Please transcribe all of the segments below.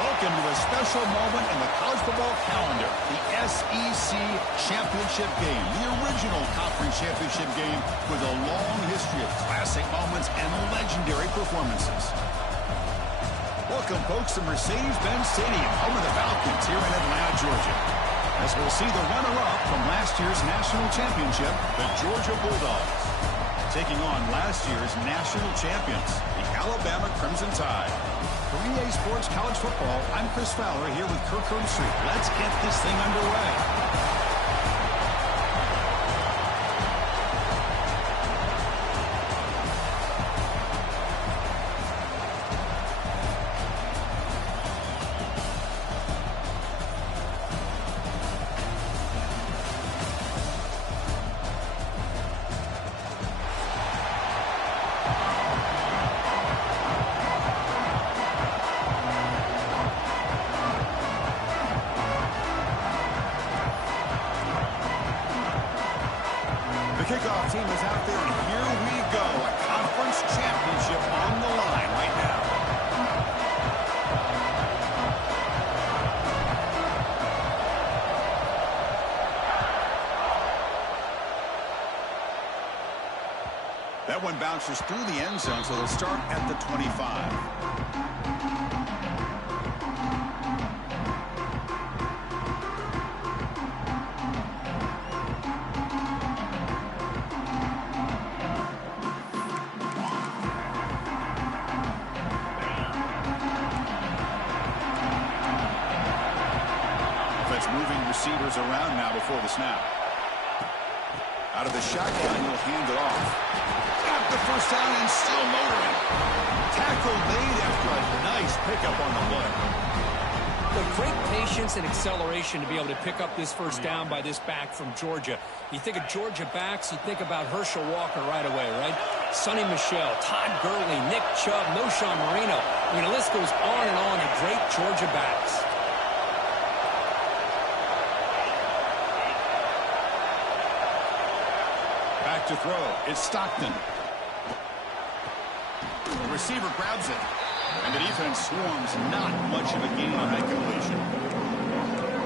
Welcome to a special moment in the college football calendar, the SEC Championship Game, the original conference championship game with a long history of classic moments and legendary performances. Welcome, folks, to Mercedes-Benz Stadium, home of the Falcons here in Atlanta, Georgia, as we'll see the runner-up from last year's national championship, the Georgia Bulldogs, taking on last year's national champions, the Alabama Crimson Tide. For EA Sports College Football, I'm Chris Fowler here with Kirk Herbstreit. Let's get this thing underway. Kickoff team is out there, and here we go. A conference championship on the line right now. That one bounces through the end zone, so they'll start at the 25. Moving receivers around now before the snap. Out of the shotgun, he'll hand it off. Got the first down and still motoring. Tackle made after a nice pickup on the play. The great patience and acceleration to be able to pick up this first down by this back from Georgia. You think of Georgia backs, you think about Herschel Walker right away, right? Sonny Michel, Todd Gurley, Nick Chubb, Noshawn Marino. I mean, the list goes on and on of great Georgia backs. Back to throw. It's Stockton. The receiver grabs it. And the defense swarms. Not much of a gain on that completion.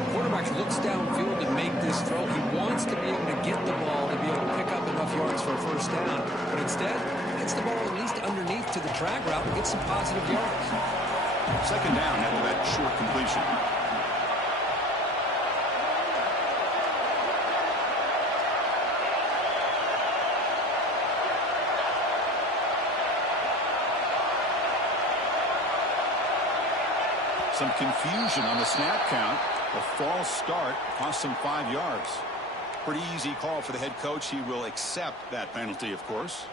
The quarterback looks downfield to make this throw. He wants to be able to get the ball to be able to pick up enough yards for a first down. But instead, gets the ball at least underneath to the drag route and gets some positive yards. Second down after that short completion. Some confusion on the snap count. A false start cost him 5 yards. Pretty easy call for the head coach. He will accept that penalty, of course.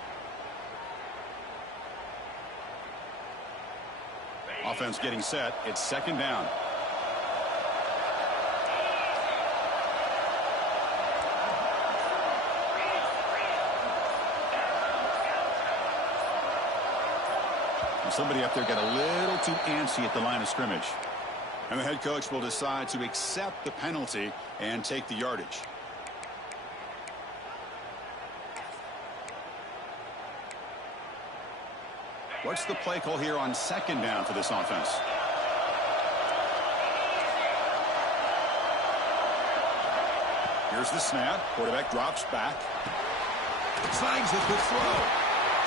Offense getting set. It's second down. Somebody up there got a little too antsy at the line of scrimmage. And the head coach will decide to accept the penalty and take the yardage. What's the play call here on second down for this offense? Here's the snap. Quarterback drops back. Slides with the throw.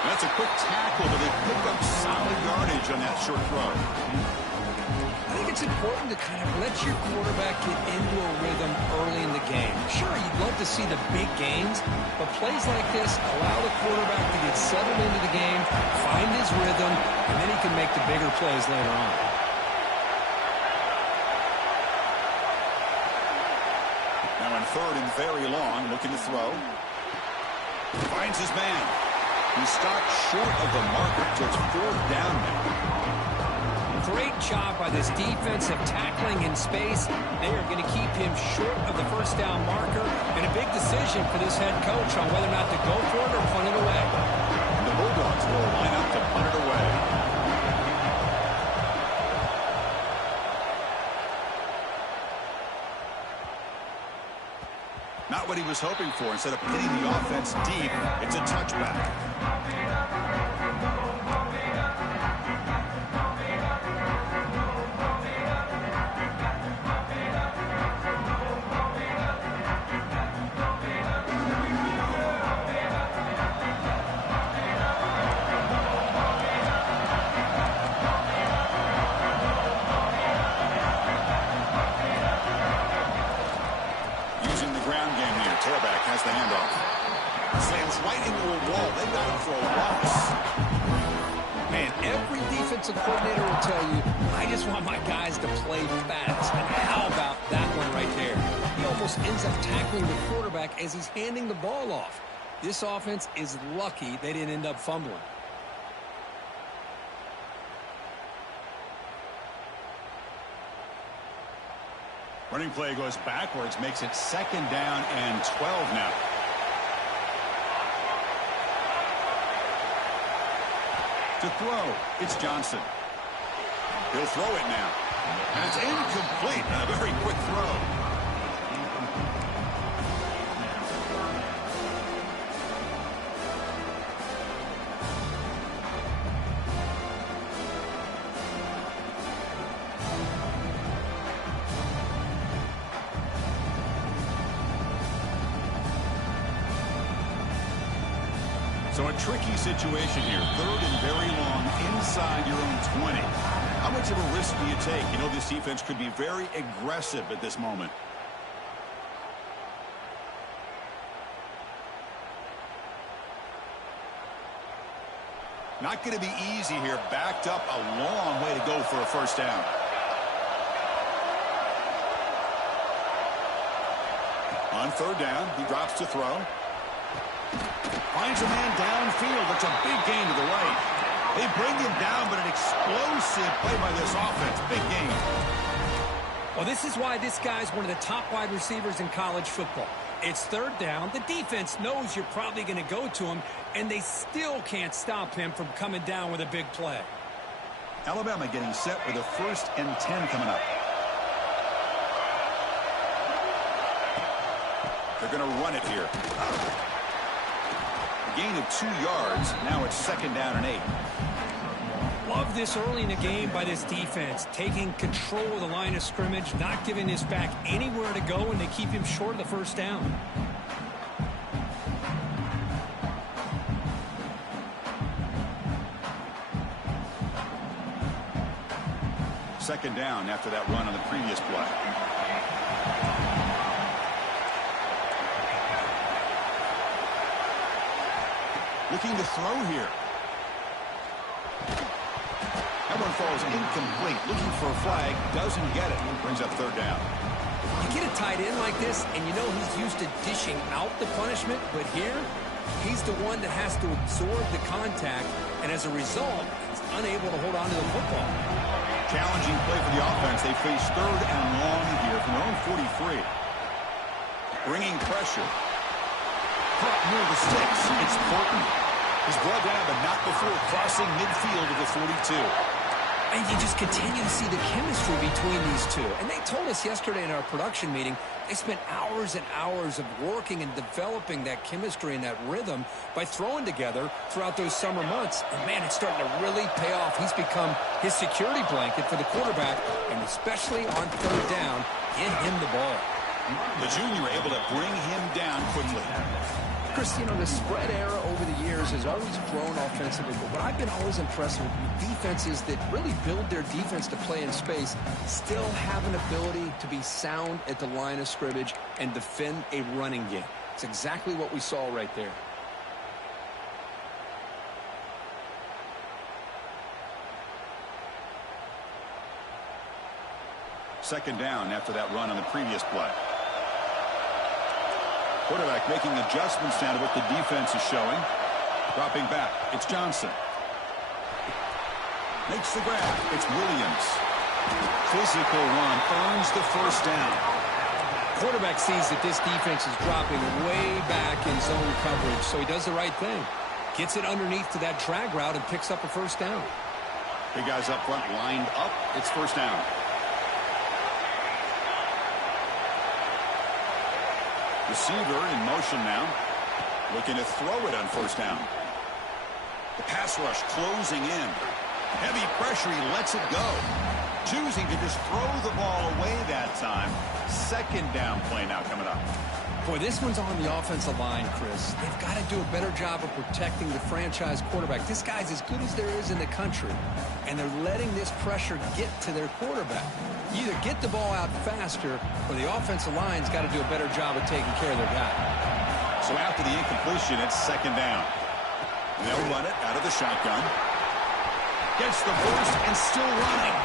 And that's a quick tackle, but they pick up solid yardage on that short throw. I think it's important to kind of let your quarterback get into a rhythm early in the game. Sure, you'd love to see the big gains, but plays like this allow the quarterback to get settled into the game, find his rhythm, and then he can make the bigger plays later on. Now on third and very long, looking to throw. Finds his man. He stopped short of the marker, so it's fourth down now. Great job by this defense of tackling in space. They are going to keep him short of the first down marker, and a big decision for this head coach on whether or not to go for it or punt it away. And the Bulldogs will line up to punt it away. Not what he was hoping for. Instead of hitting the offense deep, it's a touchback. Slams right into a wall. They got him for a loss. Man, every defensive coordinator will tell you, I just want my guys to play fast. And how about that one right there? He almost ends up tackling the quarterback as he's handing the ball off. This offense is lucky they didn't end up fumbling. Running play goes backwards, makes it 2nd down and 12 now. To throw, it's Johnson. He'll throw it now. And it's incomplete. A very quick throw. So a tricky situation here. 3rd and very long inside your own 20. How much of a risk do you take? You know this defense could be very aggressive at this moment. Not going to be easy here. Backed up a long way to go for a 1st down. On 3rd down, he drops to throw. Finds a man downfield. That's a big gain to the right. They bring him down, but an explosive play by this offense. Big gain. Well, this is why this guy's one of the top wide receivers in college football. It's 3rd down. The defense knows you're probably going to go to him, and they still can't stop him from coming down with a big play. Alabama getting set with a 1st and 10 coming up. They're going to run it here. Gain of 2 yards. Now it's 2nd down and 8. Love this early in the game by this defense. Taking control of the line of scrimmage, not giving this back anywhere to go, and they keep him short of the 1st down. Second down after that run on the previous play. Looking to throw here. That one falls incomplete. Looking for a flag. Doesn't get it. Brings up 3rd down. You get a tight end like this, and you know he's used to dishing out the punishment, but here, he's the one that has to absorb the contact, and as a result, he's unable to hold on to the football. Challenging play for the offense. They face 3rd and long here from their own 43. Bringing pressure. Caught near the sticks. It's Portland. He's brought down, but not before crossing midfield of the 42. And you just continue to see the chemistry between these two. And they told us yesterday in our production meeting, they spent hours and hours of working and developing that chemistry and that rhythm by throwing together throughout those summer months. And, man, it's starting to really pay off. He's become his security blanket for the quarterback, and especially on 3rd down, get him the ball. The junior able to bring him down quickly. Chris, you know, the spread era over the years has always grown offensively, but what I've been always impressed with defenses that really build their defense to play in space still have an ability to be sound at the line of scrimmage and defend a running game. It's exactly what we saw right there. Second down after that run on the previous play. Quarterback making adjustments down to what the defense is showing. Dropping back. It's Johnson. Makes the grab. It's Williams. Physical run. Earns the 1st down. Quarterback sees that this defense is dropping way back in zone coverage, so he does the right thing. Gets it underneath to that drag route and picks up a 1st down. Big guys up front lined up. It's 1st down. Receiver in motion now. Looking to throw it on 1st down. The pass rush closing in. Heavy pressure. He lets it go. Choosing to just throw the ball away that time. 2nd down play now coming up. Boy, this one's on the offensive line, Chris. They've got to do a better job of protecting the franchise quarterback. This guy's as good as there is in the country, and they're letting this pressure get to their quarterback. You either get the ball out faster, or the offensive line's got to do a better job of taking care of their guy. So after the incompletion, it's second down. And they'll run it out of the shotgun. Gets the burst and still running.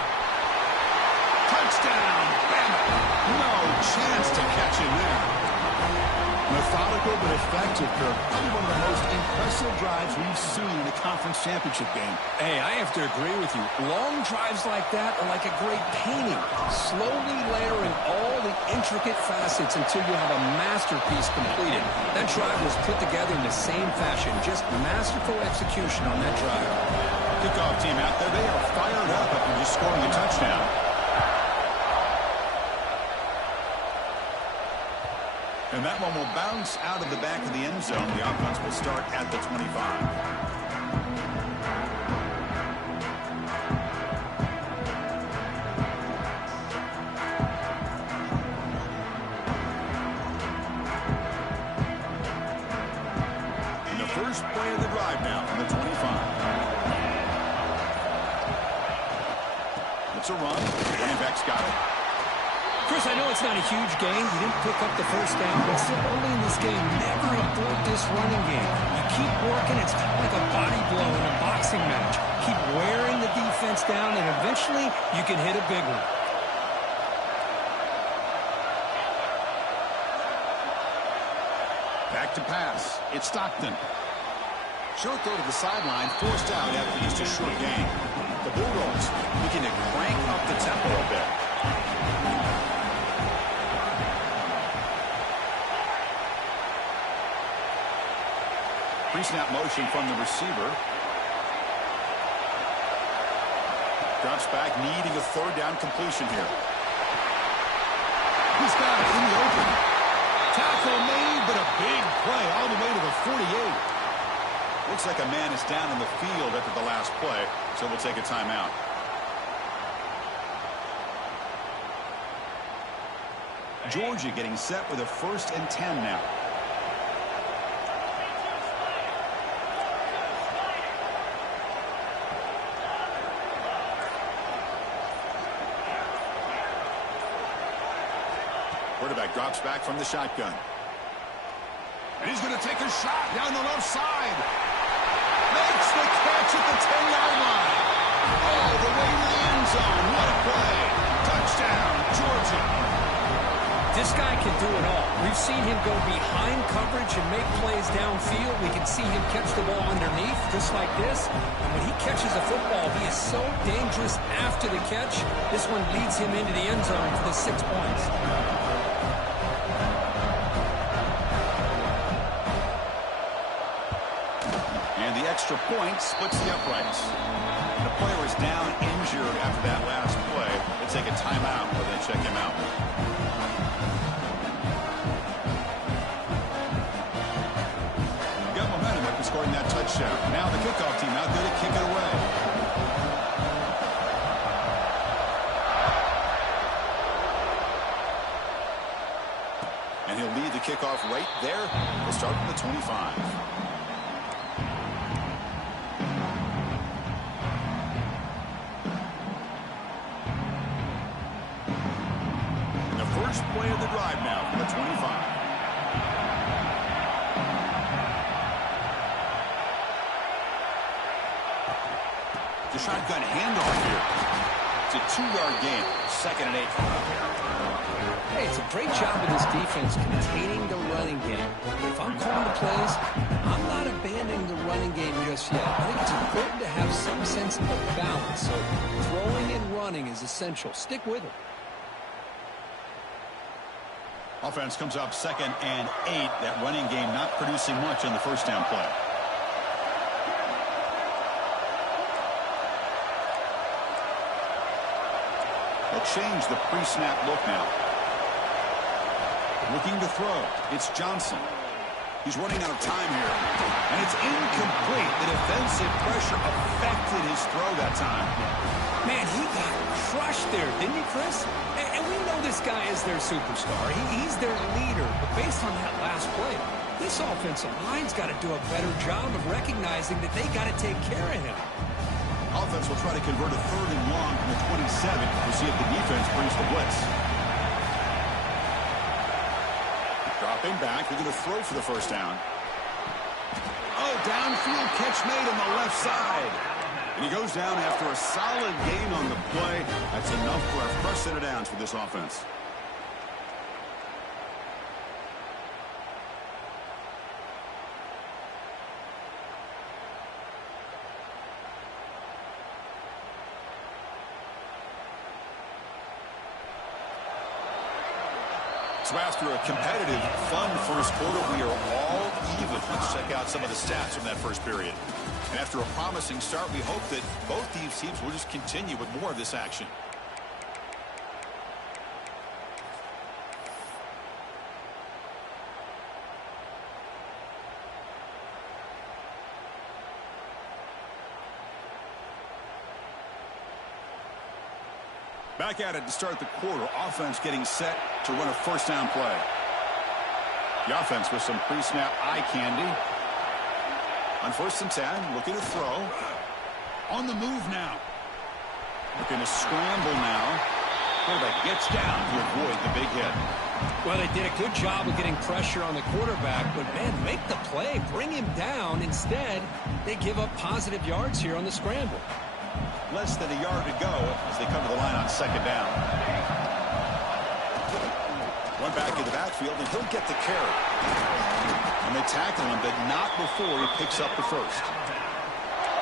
Touchdown, Bama. No chance to catch him there. Methodical but effective, Kirk. Probably one of the most impressive drives we've seen in a conference championship game. Hey, I have to agree with you. Long drives like that are like a great painting. Slowly layering all the intricate facets until you have a masterpiece completed. That drive was put together in the same fashion. Just masterful execution on that drive. Kickoff team out there. They are fired up after just scoring a touchdown. And that one will bounce out of the back of the end zone. The offense will start at the 25. And the first play of the drive now from the 25. It's a run. Running back's got it. Chris, I know it's not a huge game. You didn't pick up the first down, but still early in this game, never abort this running game. You keep working. It's kind of like a body blow in a boxing match. Keep wearing the defense down, and eventually you can hit a big one. Back to pass. It's Stockton. Short throw to the sideline, forced out after just a short gain. The Bulldogs begin to crank up the tempo a bit. Pre-snap motion from the receiver. Drops back, needing a third down completion here. He's got it in the open. Tackle made, but a big play all the way to the 48. Looks like a man is down in the field after the last play, so we'll take a timeout. Georgia getting set with a 1st and 10 now. Quarterback drops back from the shotgun. And he's going to take a shot down the left side. Makes the catch at the 10-yard line. All the way to the end zone. What a play. Touchdown, Georgia. This guy can do it all. We've seen him go behind coverage and make plays downfield. We can see him catch the ball underneath, just like this. And when he catches a football, he is so dangerous after the catch. This one leads him into the end zone for the 6 points. And the extra point splits the uprights. The player is down injured after that last play. They take a timeout where they check him out. Got momentum after scoring that touchdown. Now the kickoff team out there to kick it away. And he'll lead the kickoff right there. We'll start from the 25. First play of the drive now from the 25. The shotgun handoff here. It's a 2-yard gain. 2nd and 8. Hey, it's a great job of this defense containing the running game. But if I'm calling the plays, I'm not abandoning the running game just yet. I think it's important to have some sense of balance. So throwing and running is essential. Stick with it. Offense comes up 2nd and 8. That running game not producing much on the first down play. They'll change the pre-snap look now. Looking to throw. It's Johnson. He's running out of time here. And it's incomplete. The defensive pressure affected his throw that time. Man, he got crushed there, didn't he, Chris? And we know this guy is their superstar. He's their leader. But based on that last play, this offensive line's got to do a better job of recognizing that they got to take care of him. Offense will try to convert a 3rd and long from the 27. We'll see if the defense brings the blitz. Drop Dropping back, they're going to throw for the first down. Oh, downfield catch made on the left side. And he goes down after a solid gain on the play. That's enough for a fresh set of downs for this offense. So after a competitive, fun first quarter, we are all even. Let's check out some of the stats from that first period. And after a promising start, we hope that both these teams will just continue with more of this action. Back at it to start the quarter. Offense getting set to run a first down play. The offense with some pre-snap eye candy. On 1st and 10, looking to throw. On the move now. Looking to scramble now. Quarterback gets down to avoid the big hit. Well, they did a good job of getting pressure on the quarterback, but, man, make the play. Bring him down. Instead, they give up positive yards here on the scramble. Less than a yard to go as they come to the line on 2nd down. Run back in the backfield, and he'll get the carry. And they tackle him, but not before he picks up the first.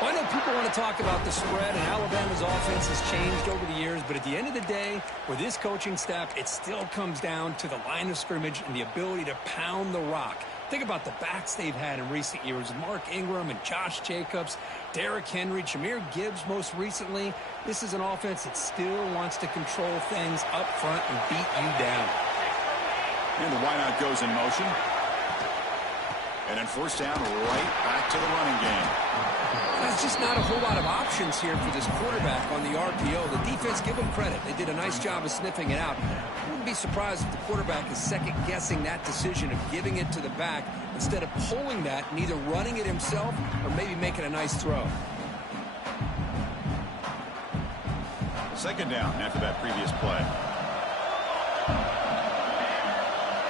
Well, I know people want to talk about the spread, and Alabama's offense has changed over the years, but at the end of the day, with this coaching staff, it still comes down to the line of scrimmage and the ability to pound the rock. Think about the backs they've had in recent years. Mark Ingram and Josh Jacobs, Derrick Henry, Jahmyr Gibbs most recently. This is an offense that still wants to control things up front and beat you down. And the wideout goes in motion. And then 1st down, right back to the running game. There's just not a whole lot of options here for this quarterback on the RPO. The defense, give them credit. They did a nice job of sniffing it out. I wouldn't be surprised if the quarterback is second-guessing that decision of giving it to the back instead of pulling that and either running it himself or maybe making a nice throw. 2nd down after that previous play.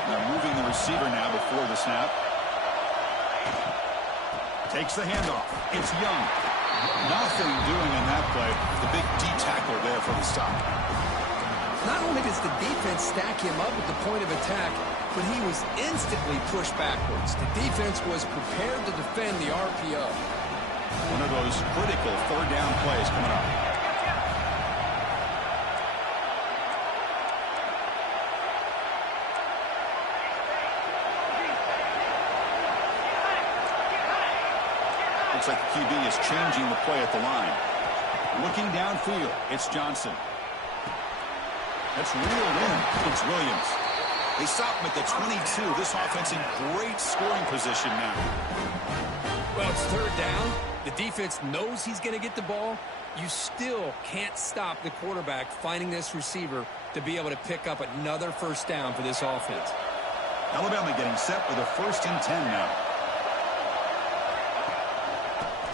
Now moving the receiver now before the snap. Takes the handoff. It's Young. Nothing doing in that play. The big D tackle there for the stop. Not only does the defense stack him up at the point of attack, but he was instantly pushed backwards. The defense was prepared to defend the RPO. One of those critical 3rd down plays coming up. Looks like the QB is changing the play at the line. Looking downfield, it's Johnson. That's reeled in. It's Williams. They stop him at the 22. This offense in great scoring position now. Well, it's 3rd down. The defense knows he's going to get the ball. You still can't stop the quarterback finding this receiver to be able to pick up another 1st down for this offense. Alabama getting set with a 1st and 10 now.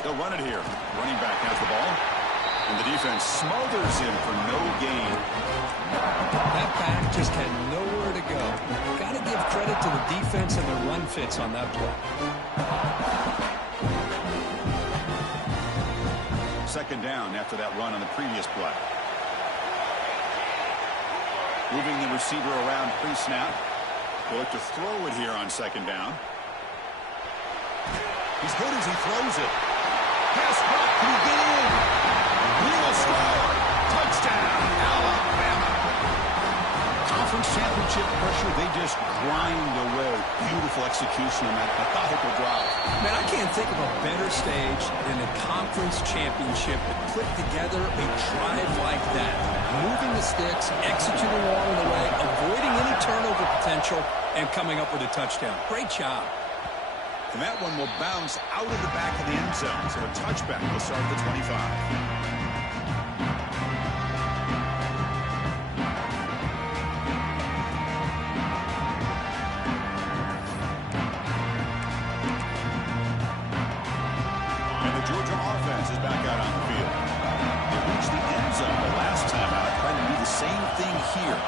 They'll run it here. Running back has the ball. And the defense smothers him for no gain. That back just had nowhere to go. Got to give credit to the defense and the run fits on that play. 2nd down after that run on the previous play. Moving the receiver around pre-snap. They'll look to throw it here on 2nd down. He's hit as he throws it. Pass block. Can he get in? He will score. Touchdown, Alabama. Conference championship pressure, they just grind away. Beautiful execution on that methodical drive. Man, I can't think of a better stage than a conference championship to put together a drive like that. Moving the sticks, executing along the way, avoiding any turnover potential, and coming up with a touchdown. Great job. And that one will bounce out of the back of the end zone. So a touchback will start at the 25. Georgia offense is back out on the field. They reached the end zone the last time out, trying to do the same thing here.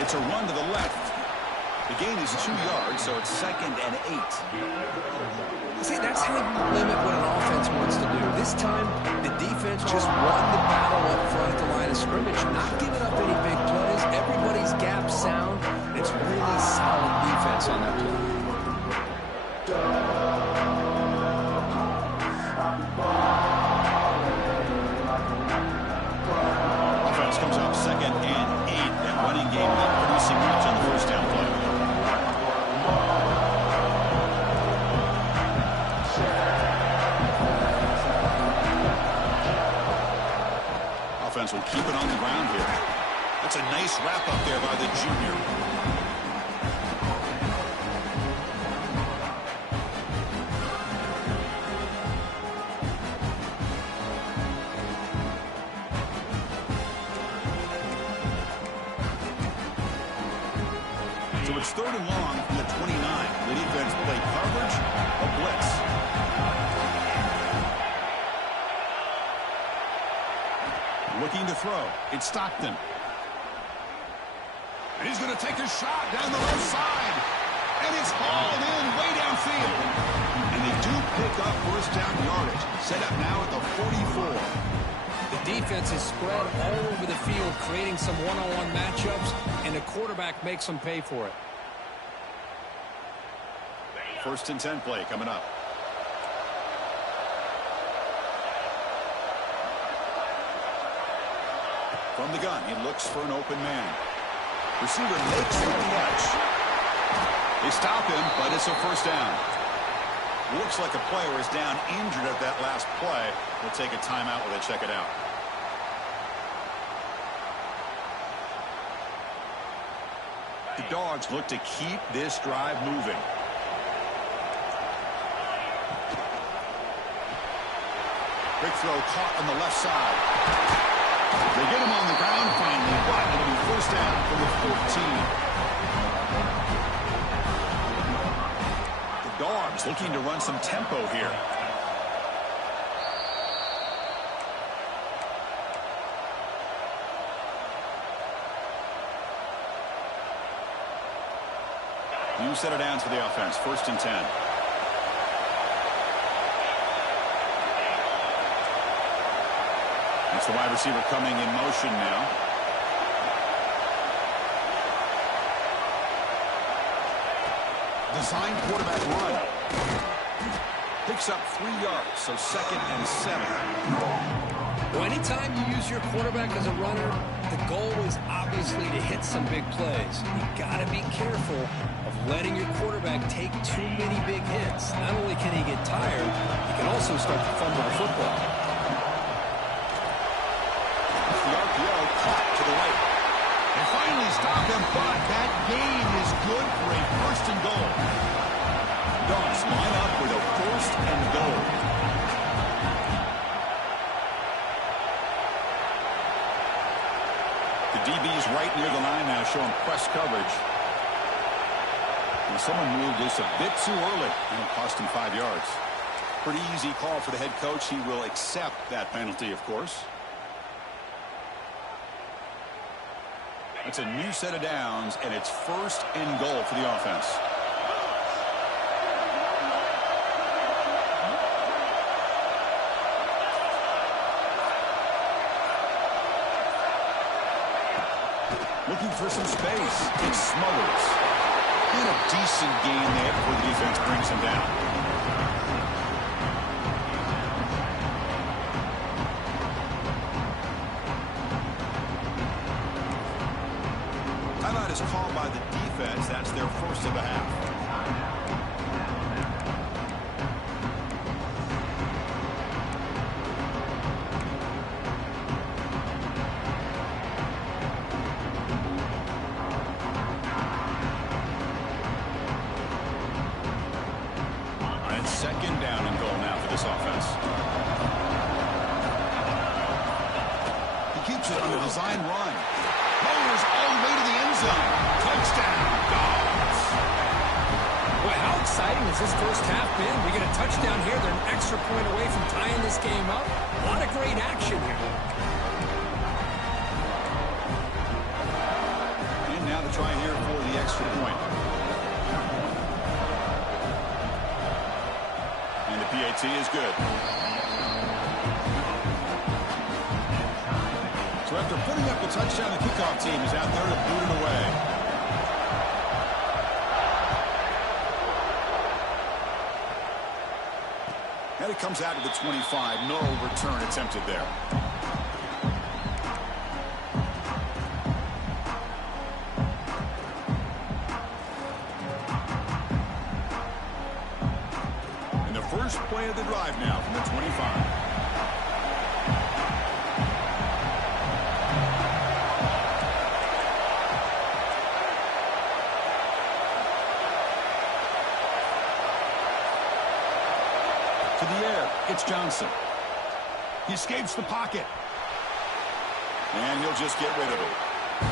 It's It's a run to the left. The gain is 2 yards, so it's 2nd and 8. See, that's how you limit what an offense wants to do. This time, the defense just won the battle up front at the line of scrimmage, not giving up any big plays. Everybody's gap sound. It's really solid defense on that play. Offense comes up 2nd and 8. That running game not producing much on the first down play. Offense will keep it on the ground here. That's a nice wrap up there by the junior. So it's 3rd and long from the 29. The defense play coverage, a blitz. Looking to throw. It's Stockton. And he's going to take a shot down the left side. And it's hauled in way downfield. And they do pick up first down yardage. Set up now at the 44. The defense is spread all over the field, creating some one-on-one matchups, and the quarterback makes them pay for it. 1st and 10 play coming up. From the gun, he looks for an open man. Receiver makes the catch. They stop him, but it's a first down. Looks like a player is down injured at that last play. We'll take a timeout while they check it out. The Dogs look to keep this drive moving. Quick throw caught on the left side. They get him on the ground finally, but it'll be first down from the 14. The Dogs looking to run some tempo here. New set of downs for the offense. 1st and 10. It's the wide receiver coming in motion now. Design quarterback run. Picks up 3 yards, so 2nd and 7. Well, anytime you use your quarterback as a runner, the goal is obviously to hit some big plays. You got to be careful of letting your quarterback take too many big hits. Not only can he get tired, he can also start to fumble the football. The RPO caught to the right. They finally stop him, but that gain is good for a 1st and goal. Dogs line up with a 1st and goal. The DB is right near the line now, showing press coverage. And someone moved this a bit too early, and it cost him 5 yards. Pretty easy call for the head coach. He will accept that penalty, of course. It's a new set of downs, and it's 1st and goal for the offense. Looking for some space. It smothers. And a decent gain there before the defense brings him down. Timeout is called by the defense. That's their 1st of the half. And 2nd down and goal now for this offense. He keeps it on a design run. Lowers all the way to the end zone. Touchdown, Dawgs. Boy, how exciting has this first half been? We get a touchdown here. They're an extra point away from tying this game up. A lot of great action here. And now the They'll try here for the extra point. And the PAT is good. So after putting up a touchdown, the kickoff team is out there to boot it away. And it comes out to the 25. No return attempted there. And the first play of the drive now from the 25. To the air, it's Johnson. He escapes the pocket. And he'll just get rid of it.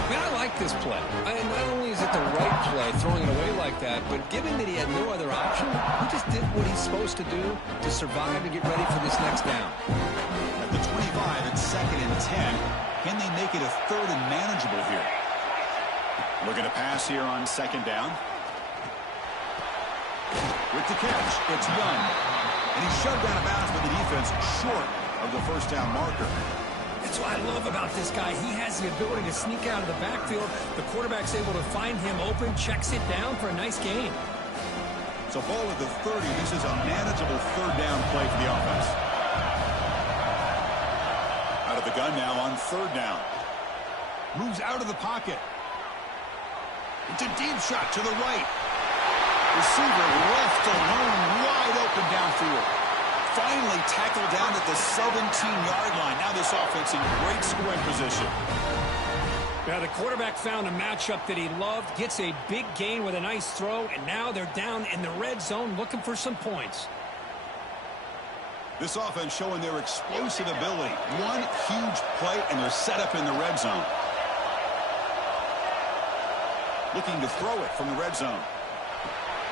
Man, I like this play. Not only is it the right play, throwing it away like that, but given that he had no other option, he just did what he's supposed to do to survive and get ready for this next down. At the 25, it's 2nd and 10. Can they make it a 3rd and manageable here? Looking to pass here on 2nd down. With the catch, it's Young. And he's shoved out of bounds by the defense short of the first down marker. That's what I love about this guy. He has the ability to sneak out of the backfield. The quarterback's able to find him open, checks it down for a nice gain. So ball at the 30. This is a manageable 3rd down play for the offense. Out of the gun now on 3rd down. Moves out of the pocket. It's a deep shot to the right. Receiver left alone, wide open downfield. Finally tackled down at the 17-yard line. Now this offense in great scoring position. Now the quarterback found a matchup that he loved, gets a big gain with a nice throw, and now they're down in the red zone looking for some points. This offense showing their explosive ability. One huge play, and they're set up in the red zone. Looking to throw it from the red zone.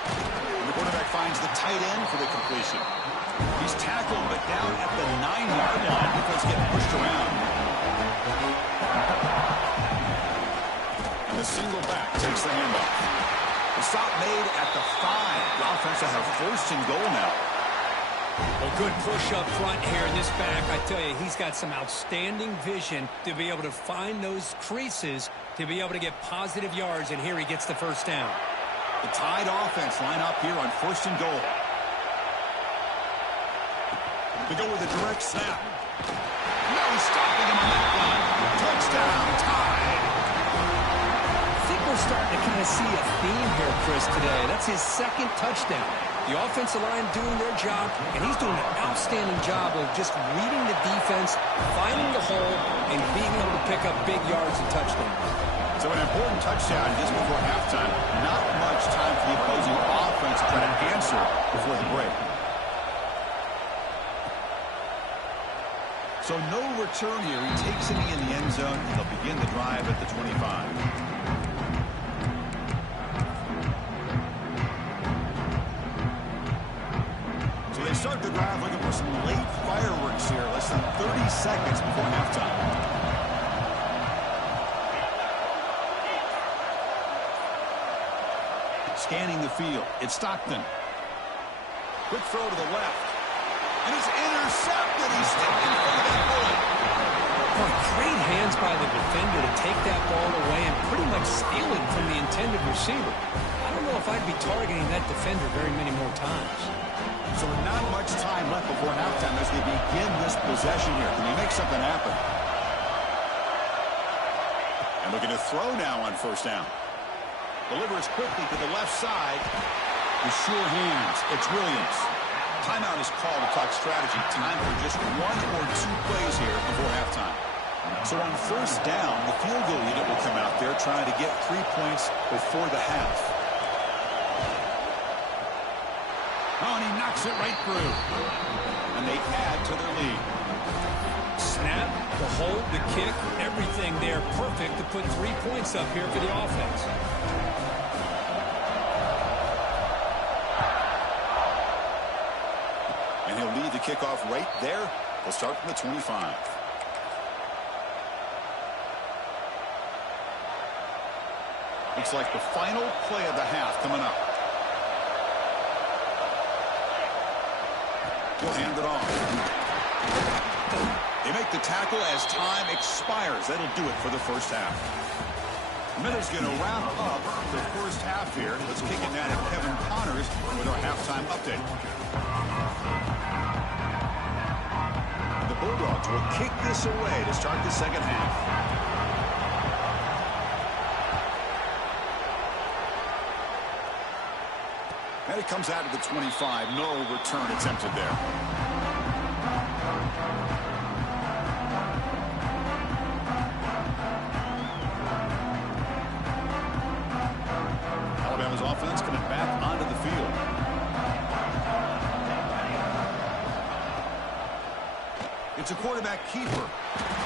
And the quarterback finds the tight end for the completion. He's tackled, but down at the 9-yard line because getting pushed around. And the single back takes the handoff. The stop made at the 5. The offense will have 1st and goal now. Well, good push up front here in this back. I tell you, he's got some outstanding vision to be able to find those creases, to be able to get positive yards, and here he gets the first down. The Tide offense line up here on 1st and goal. They go with a direct snap. No stopping him on that one. Touchdown, Tide. I think we're starting to kind of see a theme here, Chris, today. That's his 2nd touchdown. The offensive line doing their job, and he's doing an outstanding job of just reading the defense, finding the hole, and being able to pick up big yards and touchdowns. So an important touchdown just before halftime. Not much time for the opposing offense to try to answer before the break. So no return here. He takes it in the end zone, and they'll begin the drive at the 25. So they start the drive looking for some late fireworks here. Less than 30 seconds before halftime. Scanning the field. It's Stockton. Quick throw to the left. And he's intercepted. He stepped in front of that bullet. Boy, great hands by the defender to take that ball away and pretty much steal it from the intended receiver. I don't know if I'd be targeting that defender very many more times. So not much time left before halftime as they begin this possession here. Can they make something happen? And looking to throw now on 1st down. Delivers quickly to the left side. With sure hands, it's Williams. Timeout is called to talk strategy. Time for just 1 or 2 plays here before halftime. So on 1st down, the field goal unit will come out there trying to get 3 points before the half. Oh, and he knocks it right through. And they add to their lead. Snap, the hold, the kick, everything there perfect to put 3 points up here for the offense. And he'll lead the kickoff right there. They'll start from the 25. Looks like the final play of the half coming up. He'll hand it off. They make the tackle as time expires. That'll do it for the first half. Miller's going to wrap up the first half here. Let's kick it now to Kevin Connors with our halftime update. The Bulldogs will kick this away to start the second half. And it comes out to the 25. No return attempted there. Alabama's offense coming back onto the field. It's a quarterback keeper.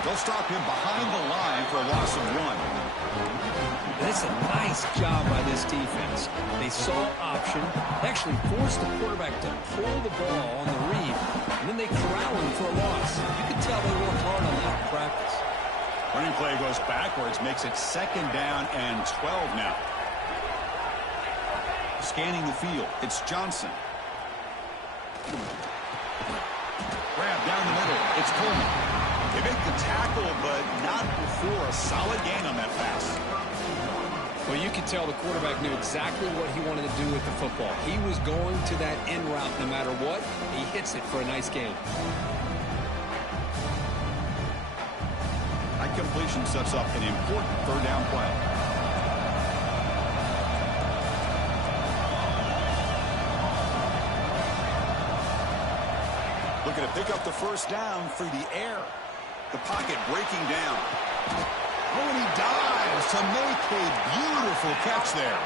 They'll stop him behind the line for a loss of 1. That's a nice job by this defense. They saw option, actually forced the quarterback to pull the ball on the read, and then they corral him for a loss. You can tell they worked hard on that in practice. Running play goes backwards, makes it 2nd down and 12 now. Scanning the field, it's Johnson. Grab down the middle, it's Coleman. They make the tackle, but not before a solid gain on that pass. Well, you could tell the quarterback knew exactly what he wanted to do with the football. He was going to that in route no matter what. He hits it for a nice gain. That completion sets up an important 3rd down play. Looking to pick up the first down through the air. The pocket breaking down. Oh, and he dives to make a beautiful catch there.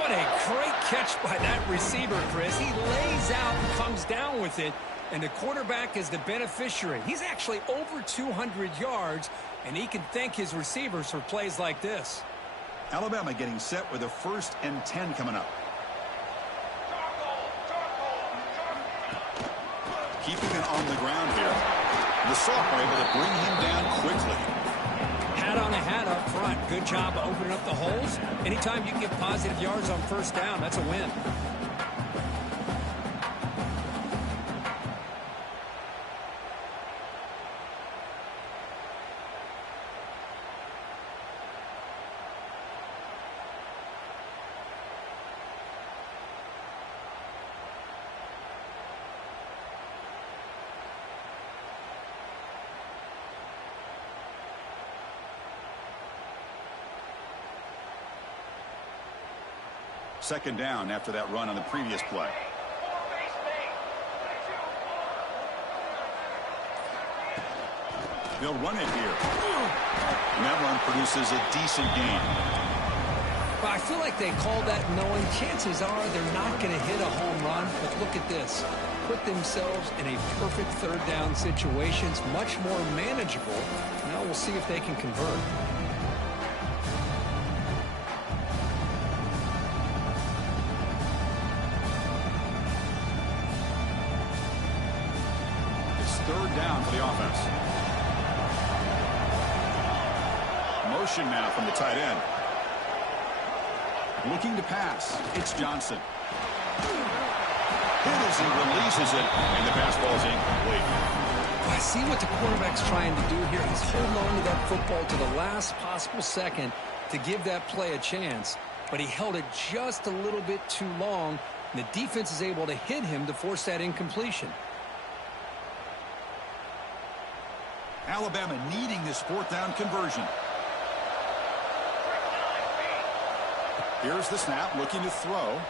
What a great catch by that receiver, Chris. He lays out and comes down with it, and the quarterback is the beneficiary. He's actually over 200 yards, and he can thank his receivers for plays like this. Alabama getting set with a 1st and 10 coming up. Keeping it on the ground here. The Sophomore able to bring him down quickly. Hat on a hat up front. Good job of opening up the holes. Anytime you can get positive yards on 1st down, that's a win. Second down after that run on the previous play. They'll run it here. And that run produces a decent gain. Well, I feel like they called that knowing chances are they're not going to hit a home run. But look at this. Put themselves in a perfect 3rd down situation. It's much more manageable. Now we'll see if they can convert. It's 3rd down for the offense. Motion now from the tight end. Looking to pass. It's Johnson. Hit as he releases it, and the pass ball is incomplete. I see what the quarterback's trying to do here. He's holding on to that football to the last possible second to give that play a chance. But he held it just a little bit too long, and the defense is able to hit him to force that incompletion. Alabama needing this 4th down conversion. Here's the snap, looking to throw.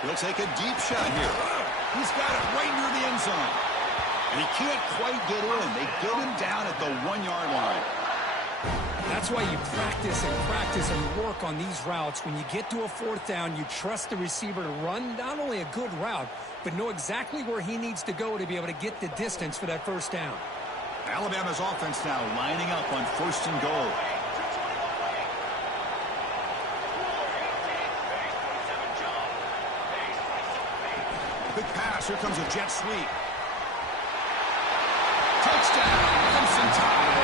He'll take a deep shot here. He's got it right near the end zone. And he can't quite get in. They get him down at the 1-yard line. That's why you practice and work on these routes. When you get to a 4th down, you trust the receiver to run not only a good route, but know exactly where he needs to go to be able to get the distance for that 1st down. Alabama's offense now lining up on 1st and goal. Big pass. Here comes a jet sweep. Touchdown. Clemson Tide.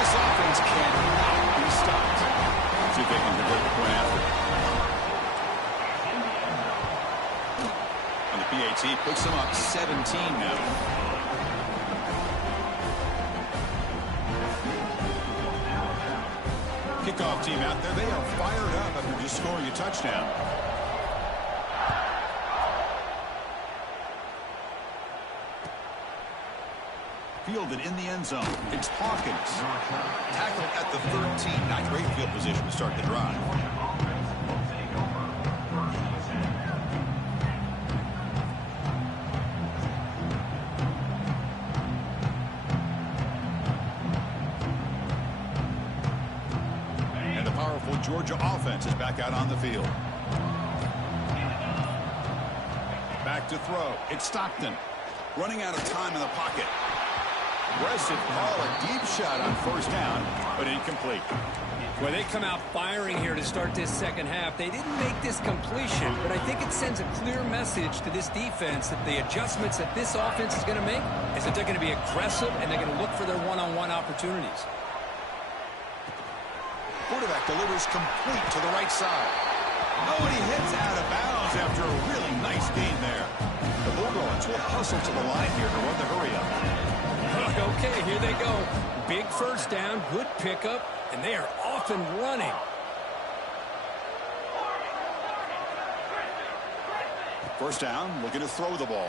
This offense cannot be stopped. See if they can convert the point after. And the PAT puts them up 17 now. Kickoff team out there. They are fired up after just scoring a touchdown. Fielded in the end zone. It's Hawkins. Tackled at the 13. Not great field position to start the drive. And the powerful Georgia offense is back out on the field. Back to throw. It's Stockton. Running out of time in the pocket. Aggressive call, a deep shot on first down, but incomplete. Well, they come out firing here to start this second half. They didn't make this completion, but I think it sends a clear message to this defense that the adjustments that this offense is going to make is that they're going to be aggressive and they're going to look for their one-on-one opportunities. Quarterback delivers complete to the right side. Oh, and he heads out of bounds after a really nice gain there. The Bulldogs will hustle to the line here to run the hurry up. Okay, here they go. Big first down, good pickup, and they are off and running. First down, looking to throw the ball.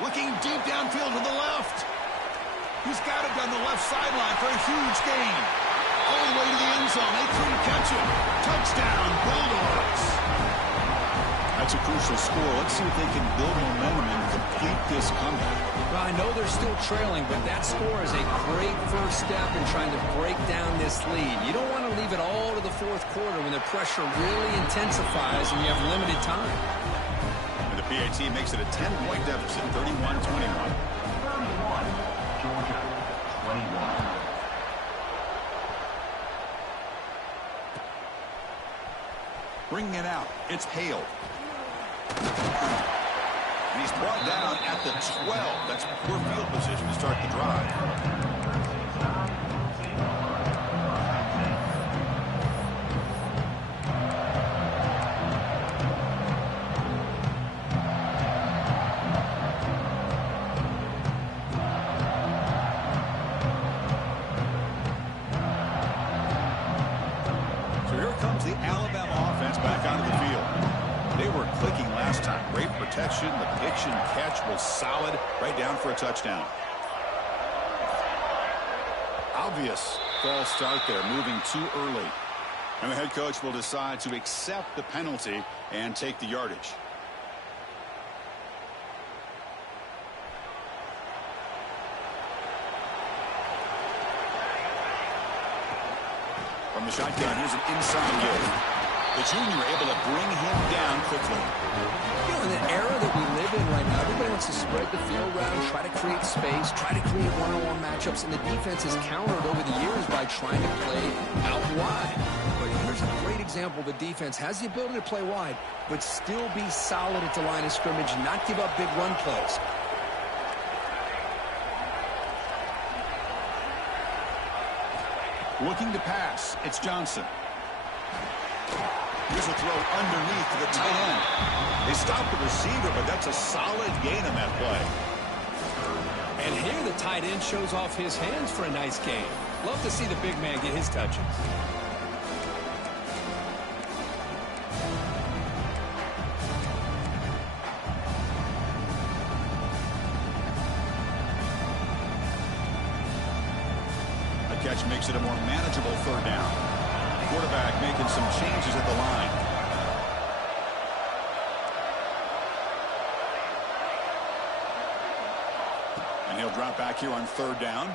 Looking deep downfield to the left. He's got it down the left sideline for a huge gain. All the way to the end zone. They couldn't catch him. Touchdown, Bulldogs. That's a crucial score. Let's see if they can build momentum and complete this comeback. Well, I know they're still trailing, but that score is a great first step in trying to break down this lead. You don't want to leave it all to the fourth quarter when the pressure really intensifies and you have limited time. And the PAT makes it a 10-point deficit, 31-21. 31, Georgia, 21. Bringing it out, it's Hale. And he's brought down at the 12. That's poor field position to start the drive. So here comes the Alabama offense back onto the field. They were clicking last time. Great protection. The pitch and catch was solid. Right down for a touchdown. Obvious false start there, moving too early. And the head coach will decide to accept the penalty and take the yardage. From the shotgun, here's an inside give. The junior able to bring him down quickly. You know, in the era that we live in right now, everybody wants to spread the field around, try to create space, try to create one-on-one matchups, and the defense has countered over the years by trying to play out wide. But here's a great example. The defense has the ability to play wide, but still be solid at the line of scrimmage, not give up big run plays. Looking to pass. It's Johnson. Here's a throw underneath to the tight end. They stopped the receiver, but that's a solid gain on that play. And here the tight end shows off his hands for a nice gain. Love to see the big man get his touches. The catch makes it a more manageable third down. Quarterback making some changes at the line. And he'll drop back here on third down.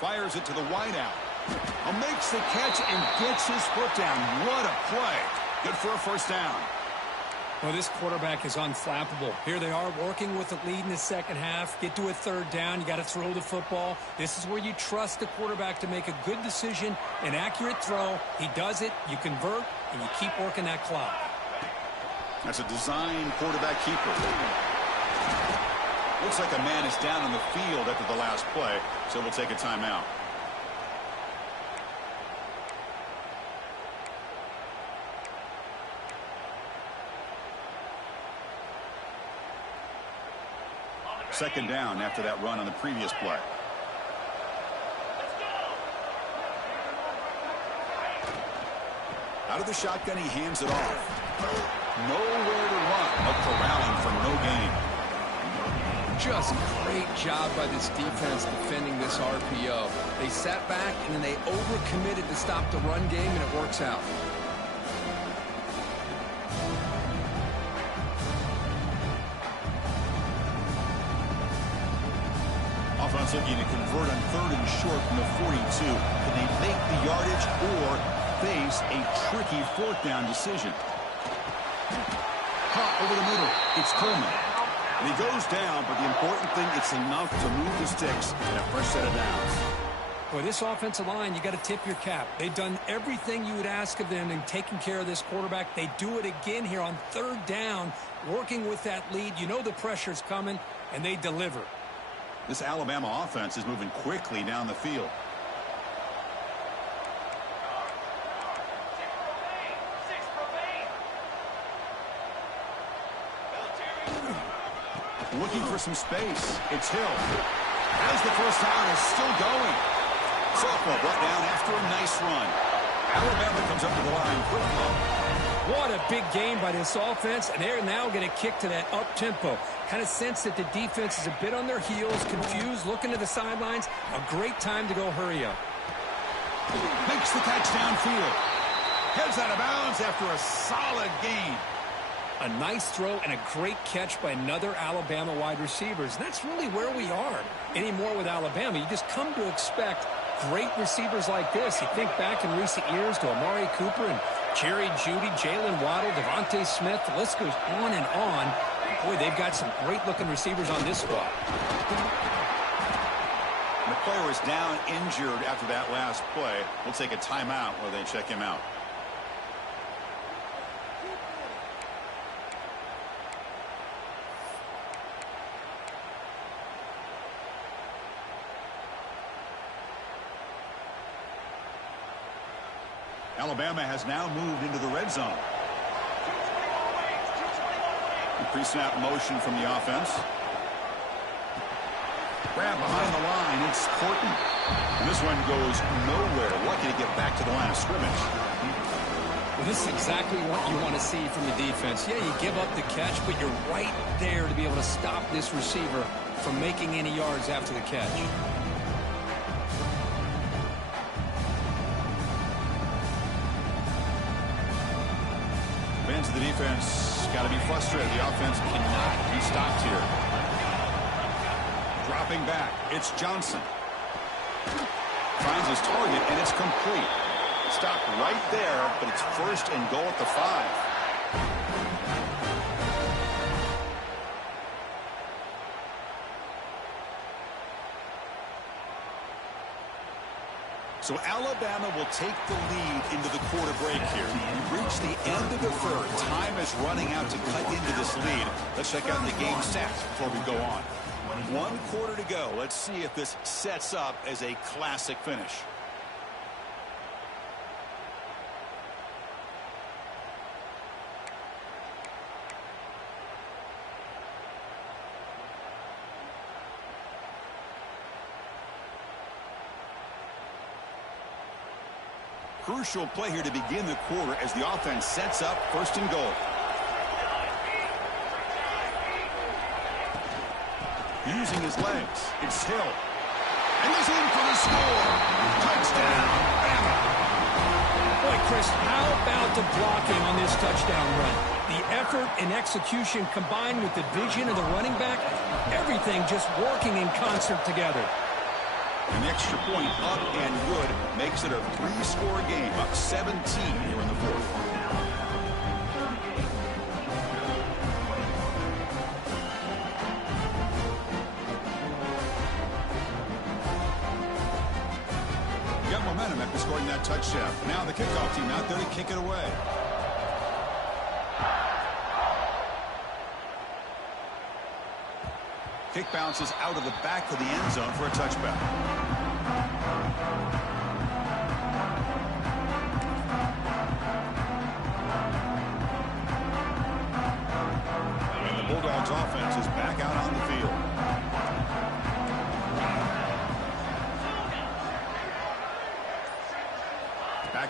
Fires it to the wideout. Makes the catch and gets his foot down. What a play. Good for a first down. Well, this quarterback is unflappable. Here they are working with the lead in the second half. Get to a third down. You got to throw the football. This is where you trust the quarterback to make a good decision, an accurate throw. He does it, you convert, and you keep working that clock. That's a design quarterback keeper. Looks like a man is down on the field after the last play, so we'll take a timeout. Second down after that run on the previous play. Out of the shotgun, he hands it off. Nowhere to run. No corralling for no gain. Just great job by this defense defending this RPO. They sat back and then they overcommitted to stop the run game, and it works out. Offense looking to convert on 3rd and short from the 42. Can they make the yardage or face a tricky 4th down decision? Caught over the middle. It's Coleman. And he goes down, but the important thing, it's enough to move the sticks and a fresh set of downs. Boy, this offensive line, you got to tip your cap. They've done everything you would ask of them in taking care of this quarterback. They do it again here on 3rd down, working with that lead. You know the pressure's coming, and they deliver. This Alabama offense is moving quickly down the field. Looking for some space. It's Hill. As the first down is still going. Sophomore brought down after a nice run. Alabama comes up to the line quickly. What a big game by this offense, and they're now going to kick to that up-tempo. Kind of sense that the defense is a bit on their heels, confused, looking to the sidelines. A great time to go hurry up. Makes the catch downfield. Heads out of bounds after a solid gain. A nice throw and a great catch by another Alabama wide receivers. That's really where we are anymore with Alabama. You just come to expect great receivers like this. You think back in recent years to Amari Cooper and Jerry Jeudy, Jalen Waddle, Devontae Smith. The list goes on and on. Boy, they've got some great-looking receivers on this squad. The player is down injured after that last play. We'll take a timeout while they check him out. Alabama has now moved into the red zone. Pre-snap motion from the offense. Grab behind the line. It's Horton. And this one goes nowhere. Lucky to get back to the line of scrimmage. Well, this is exactly what you want to see from the defense. Yeah, you give up the catch, but you're right there to be able to stop this receiver from making any yards after the catch. The defense got to be frustrated. The offense cannot be stopped here. Dropping back. It's Johnson. Finds his target, and it's complete. Stopped right there, but it's 1st and goal at the 5. So Alabama will take the lead into the quarter break here. We reach the end of the 3rd. Time is running out to cut into this lead. Let's check out the game stats before we go on. 1 quarter to go. Let's see if this sets up as a classic finish. Crucial play here to begin the quarter as the offense sets up 1st and goal. Using his legs, it's Hill. And he's in for the score. Touchdown, Bama. Boy, Chris, how about the blocking on this touchdown run? The effort and execution combined with the vision of the running back, everything just working in concert together. An extra point up and good makes it a 3-score game, up 17 here in the 4th. Got momentum after scoring that touchdown. Now the kickoff team out there to kick it away. Kick bounces out of the back of the end zone for a touchback. And the Bulldogs offense is back out on the field.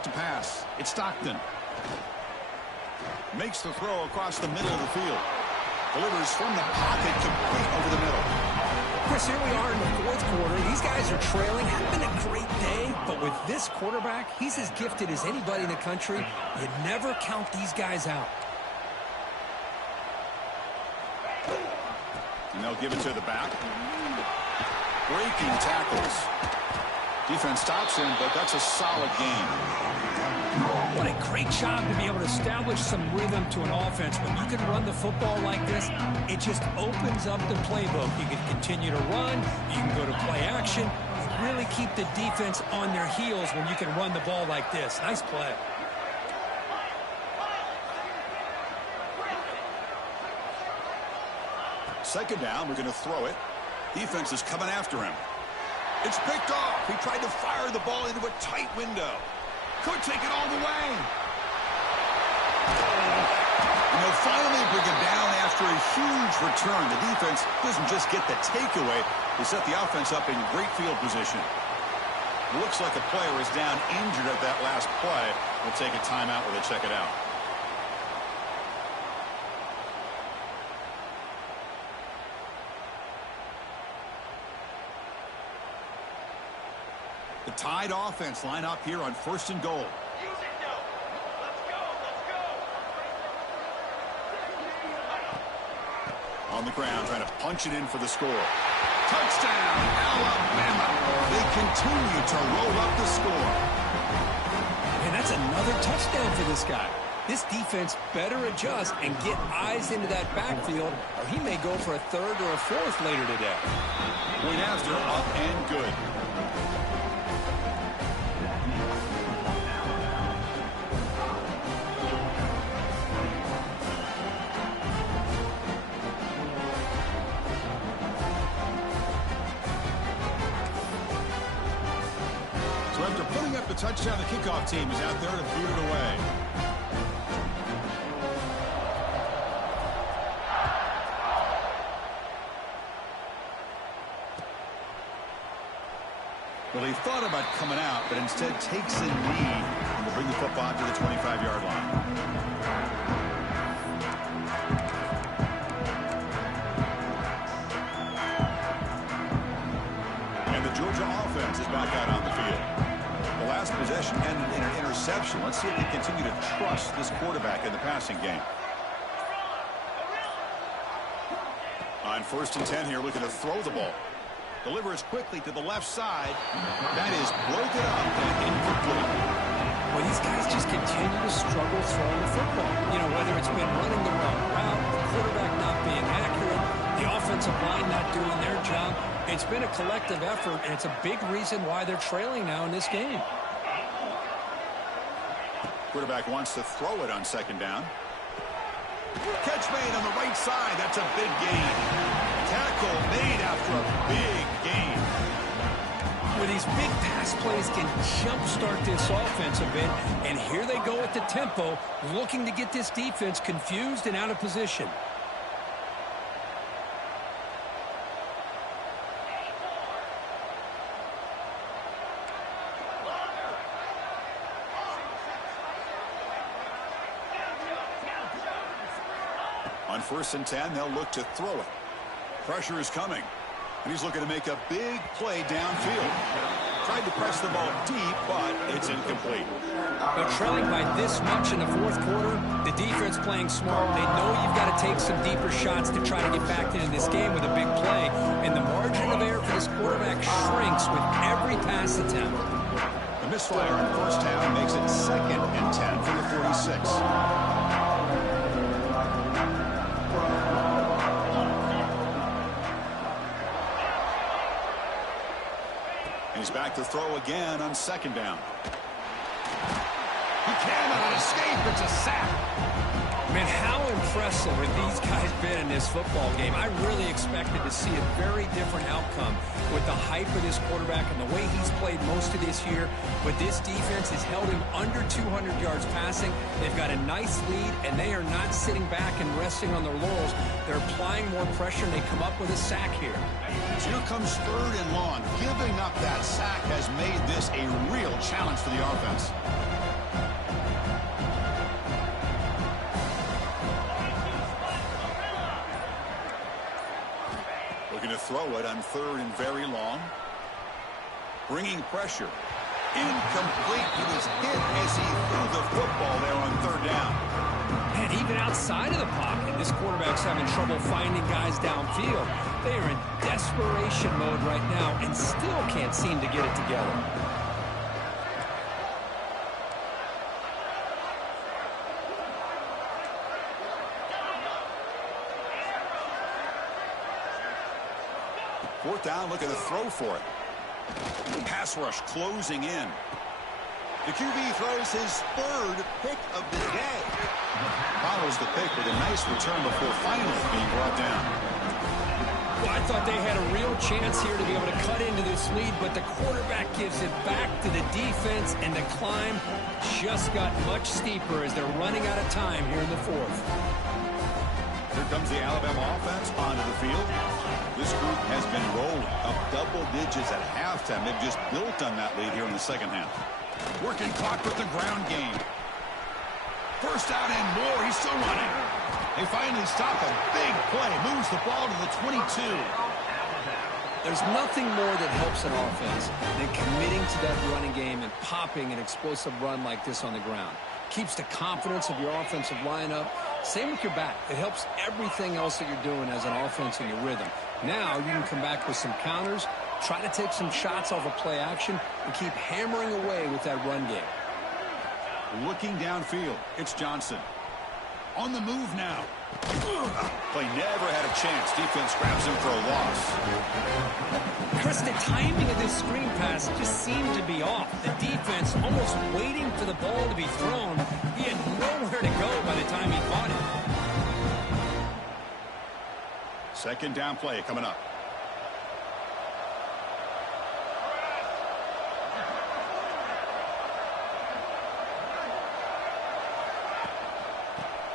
set to pass. It's Stockton. Makes the throw across the middle of the field. Delivers from the pocket, complete over the middle. Chris, here we are in the fourth quarter. These guys are trailing. Hasn't been a great day, but with this quarterback, he's as gifted as anybody in the country. You never count these guys out. And they'll give it to the back. Breaking tackles. Defense stops him, but that's a solid gain. What a great job to be able to establish some rhythm to an offense. When you can run the football like this, it just opens up the playbook. You can continue to run. You can go to play action. You really keep the defense on their heels when you can run the ball like this. Nice play. Second down, we're going to throw it. Defense is coming after him. It's picked off. He tried to fire the ball into a tight window. Could take it all the way. And they'll finally bring him down after a huge return. The defense doesn't just get the takeaway. They set the offense up in great field position. Looks like a player is down injured at that last play. We'll take a timeout where they check it out. The Tide offense line up here on 1st and goal. On the ground, trying to punch it in for the score. Touchdown, Alabama. They continue to roll up the score. And that's another touchdown for this guy. This defense better adjust and get eyes into that backfield, or he may go for a third or a fourth later today. Point after, up and good. After putting up the touchdown, the kickoff team is out there to boot it away. Well, he thought about coming out, but instead takes a knee and will bring the football to the 25-yard line. And the Georgia offense is back out on the field. The last possession ended in an interception. Let's see if they continue to trust this quarterback in the passing game. On 1st and 10 here, looking to throw the ball. Delivers quickly to the left side. That is broken up and incomplete. Well, these guys just continue to struggle throwing the football. You know, whether it's been running the wrong route, the quarterback not being accurate, the offensive line not doing their job. It's been a collective effort, and it's a big reason why they're trailing now in this game. Quarterback wants to throw it on 2nd down. Catch made on the right side. That's a big gain. Tackle made after a big gain. Well, these big pass plays can jumpstart this offense a bit, and here they go at the tempo, looking to get this defense confused and out of position. On 1st and 10, they'll look to throw it. Pressure is coming. And he's looking to make a big play downfield. Tried to press the ball deep, but it's incomplete. They're trailing by this much in the fourth quarter. The defense playing smart. They know you've got to take some deeper shots to try to get back into this game with a big play. And the margin of error for this quarterback shrinks with every pass attempt. The misfire on 1st down makes it 2nd and 10 from the 46. He's back to throw again on 2nd down. He cannot escape. It's a sack. Man, how impressive have these guys been in this football game? I really expected to see a very different outcome with the hype of this quarterback and the way he's played most of this year. But this defense has held him under 200 yards passing. They've got a nice lead, and they are not sitting back and resting on their laurels. They're applying more pressure, and they come up with a sack here. So here comes 3rd and long. Giving up that sack has made this a real challenge for the offense. Looking to throw it on 3rd and very long. Bringing pressure. Incomplete. He was hit as he threw the football there on 3rd down. And even outside of the pocket, this quarterback's having trouble finding guys downfield. They are in desperation mode right now and still can't seem to get it together. Fourth down, looking to throw for it. Pass rush closing in. The QB throws his 3rd pick of the day. Follows the pick with a nice return before finally being brought down. Well, I thought they had a real chance here to be able to cut into this lead, but the quarterback gives it back to the defense, and the climb just got much steeper as they're running out of time here in the 4th. Here comes the Alabama offense onto the field. This group has been rolling up double digits at halftime. They've just built on that lead here in the second half. Working clock with the ground game. First out and more. He's still running. They finally stop a big play. Moves the ball to the 22. There's nothing more that helps an offense than committing to that running game and popping an explosive run like this on the ground. Keeps the confidence of your offensive lineup. Same with your back. It helps everything else that you're doing as an offense in your rhythm. Now you can come back with some counters, try to take some shots off of play action, and keep hammering away with that run game. Looking downfield, it's Johnson. On the move now. Play never had a chance. Defense grabs him for a loss. Chris, the timing of this screen pass just seemed to be off. The defense almost waiting for the ball to be thrown. He had nowhere to go by the time he caught it. Second down play coming up.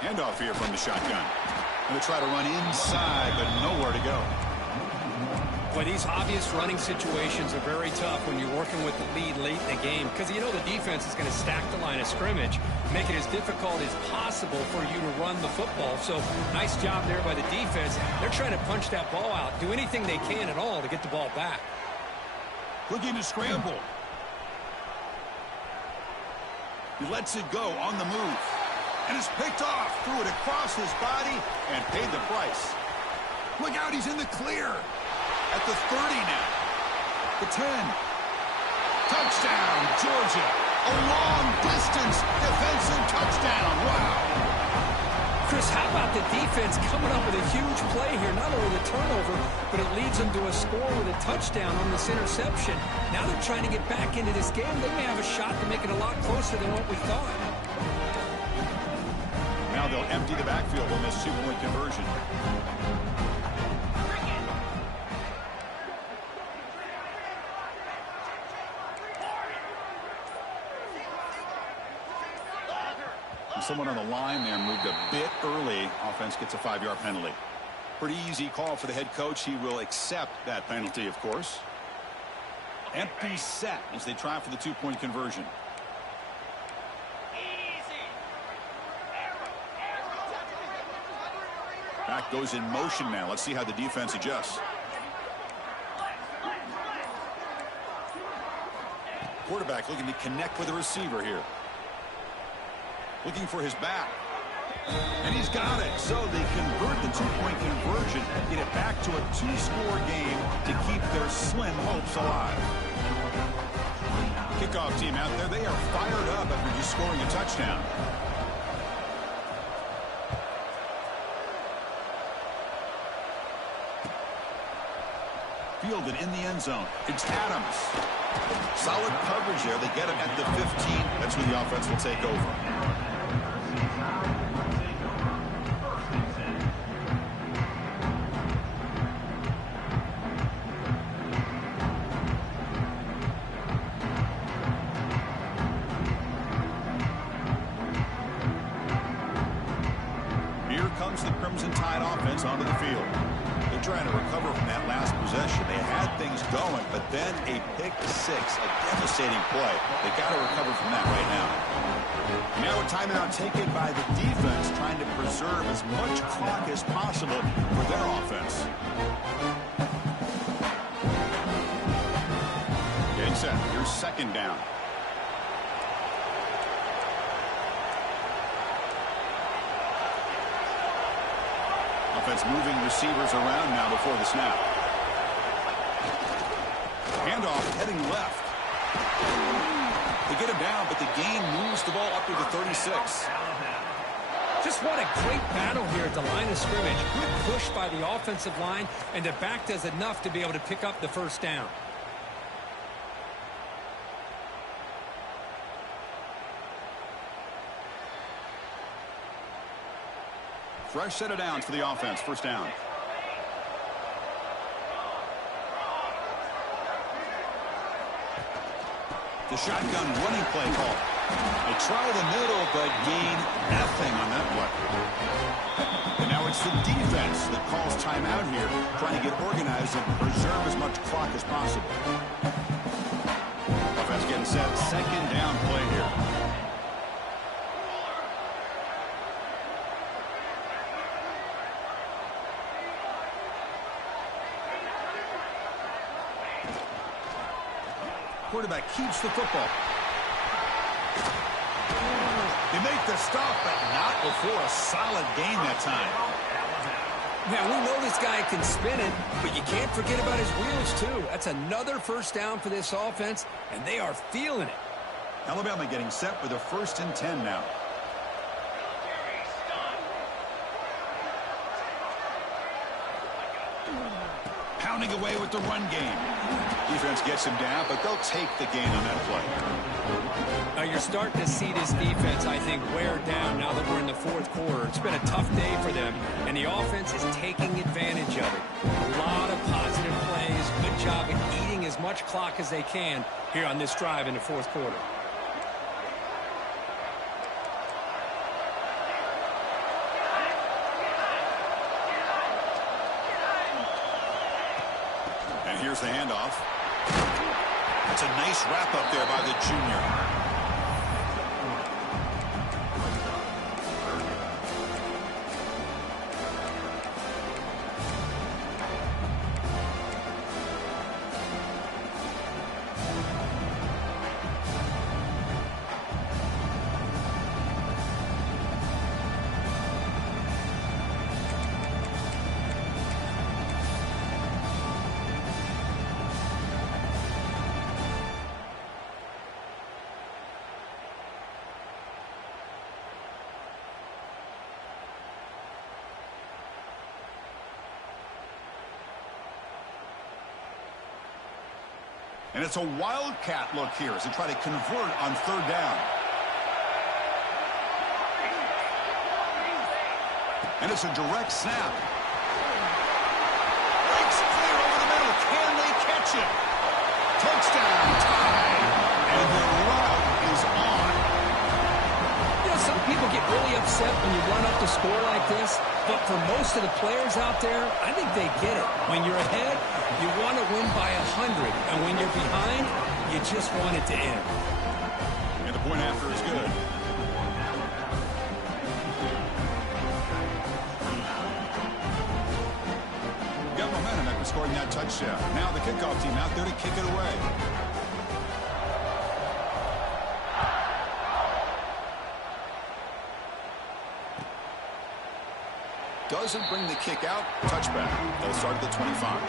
Handoff here from the shotgun. Going to try to run inside, but nowhere to go. Boy, these obvious running situations are very tough when you're working with the lead late in the game because you know the defense is going to stack the line of scrimmage, make it as difficult as possible for you to run the football. So nice job there by the defense. They're trying to punch that ball out, do anything they can at all to get the ball back. Looking to scramble. He lets it go on the move. And it's picked off. Threw it across his body and paid the price. Look out, he's in the clear. At the 30 now. The 10. Touchdown, Georgia. A long-distance defensive touchdown. Wow. Chris, how about the defense coming up with a huge play here? Not only the turnover, but it leads them to a score with a touchdown on this interception. Now they're trying to get back into this game. They may have a shot to make it a lot closer than what we thought. Now they'll empty the backfield on this 2-point conversion. And someone on the line there moved a bit early. Offense gets a 5-yard penalty. Pretty easy call for the head coach. He will accept that penalty, of course. Empty set as they try for the 2-point conversion. Back goes in motion now. Let's see how the defense adjusts. Quarterback looking to connect with the receiver here. Looking for his back. And he's got it. So they convert the 2-point conversion, get it back to a 2-score game to keep their slim hopes alive. Kickoff team out there. They are fired up after just scoring a touchdown. Fielded in the end zone. It's Adams. Solid coverage there. They get him at the 15. That's where the offense will take over. Here comes the Crimson Tide offense onto the field. They're trying to recover from that last possession. They had things going, but then a pick six, a devastating play. They got to recover from that right now. Now a timeout taken by the defense, trying to preserve as much clock as possible for their offense. set. Here's second down. Offense moving receivers around now before the snap. Handoff heading left. They get him down, but the gain moves the ball up to the 36. Just what a great battle here at the line of scrimmage. Good push by the offensive line, and the back does enough to be able to pick up the first down. Fresh set of downs for the offense. First down. The shotgun running play call. They try the middle, but gain nothing on that play. And now it's the defense that calls timeout here, trying to get organized and preserve as much clock as possible. Offense getting set. Second down play here. Quarterback keeps the football. They make the stop, but not before a solid gain that time. Now, we know this guy can spin it, but you can't forget about his wheels, too. That's another first down for this offense, and they are feeling it. Alabama getting set for the 1st and 10 now. Pounding away with the run game. Defense gets him down, but they'll take the gain on that play. Now you're starting to see this defense, I think, wear down now that we're in the 4th quarter. It's been a tough day for them, and the offense is taking advantage of it. A lot of positive plays. Good job at eating as much clock as they can here on this drive in the 4th quarter. And here's the handoff. It's a nice wrap up there by the junior. And it's a wildcat look here as they try to convert on 3rd down. And it's a direct snap. Breaks clear over the middle. Can they catch it? Touchdown tie. And the route is on. You know, some people get really upset when you run up the score like this. But for most of the players out there, I think they get it. When you're ahead, you want to win by 100. And when you're behind, you just want it to end. And the point after is good. Got momentum after scoring that touchdown. Now the kickoff team out there to kick it away. Doesn't bring the kick out. Touchback. They'll start at the 25.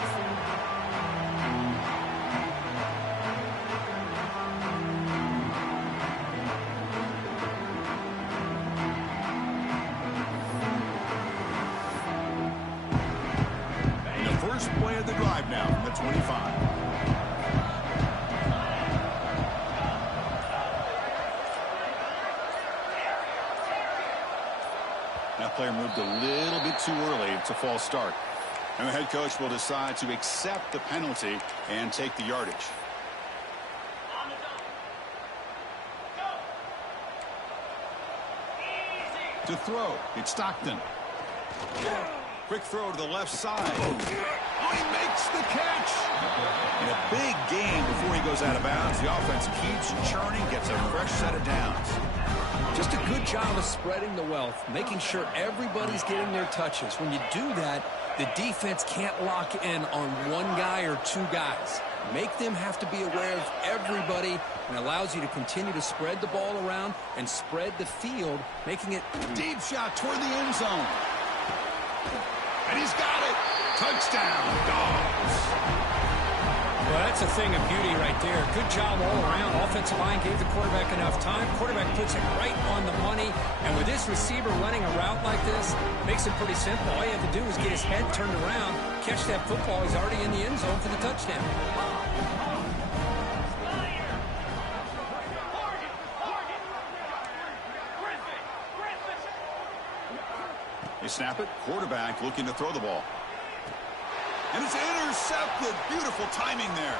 And the first play of the drive now from the 25. That player moved a little bit too early. It's a false start. And the head coach will decide to accept the penalty and take the yardage. To throw, it's Stockton. Quick throw to the left side. Oh, he makes the catch. And a big gain before he goes out of bounds. The offense keeps churning, gets a fresh set of downs. Just a good job of spreading the wealth, making sure everybody's getting their touches. When you do that, The defense can't lock in on one guy or two guys. Make them have to be aware of everybody, and allows you to continue to spread the ball around and spread the field, making it deep shot toward the end zone. And he's got it. Touchdown, Dawgs. Well, that's a thing of beauty right there. Good job all around. Offensive line gave the quarterback enough time. Quarterback puts it right on the money. And with this receiver running a route like this, makes it pretty simple. All you have to do is get his head turned around, catch that football. He's already in the end zone for the touchdown. They snap it. Quarterback looking to throw the ball. And it's intercepted. Beautiful timing there.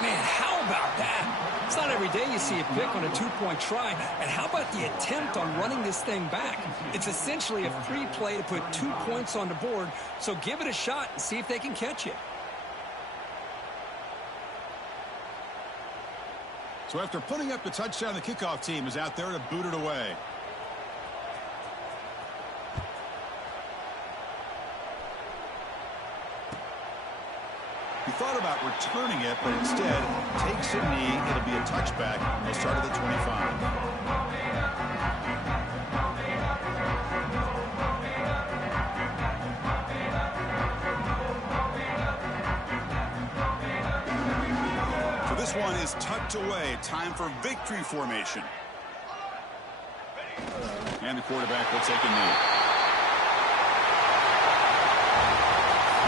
Man, how about that? It's not every day you see a pick on a two-point try. And how about the attempt on running this thing back? It's essentially a free play to put 2 points on the board. So give it a shot and see if they can catch it. So after putting up the touchdown, the kickoff team is out there to boot it away. He thought about returning it, but instead takes a knee. It'll be a touchback, and they'll start at the 25. This one is tucked away. Time for victory formation. And the quarterback will take a knee.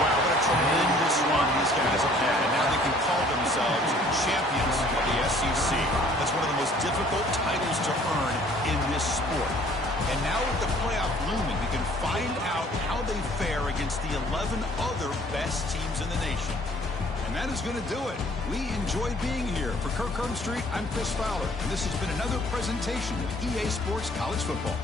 Wow, what a tremendous run these guys have had. And now they can call themselves champions of the SEC. That's one of the most difficult titles to earn in this sport. And now with the playoff looming, we can find out how they fare against the 11 other best teams in the nation. And that is going to do it. We enjoyed being here. For Kirk Street, I'm Chris Fowler. And this has been another presentation of EA Sports College Football.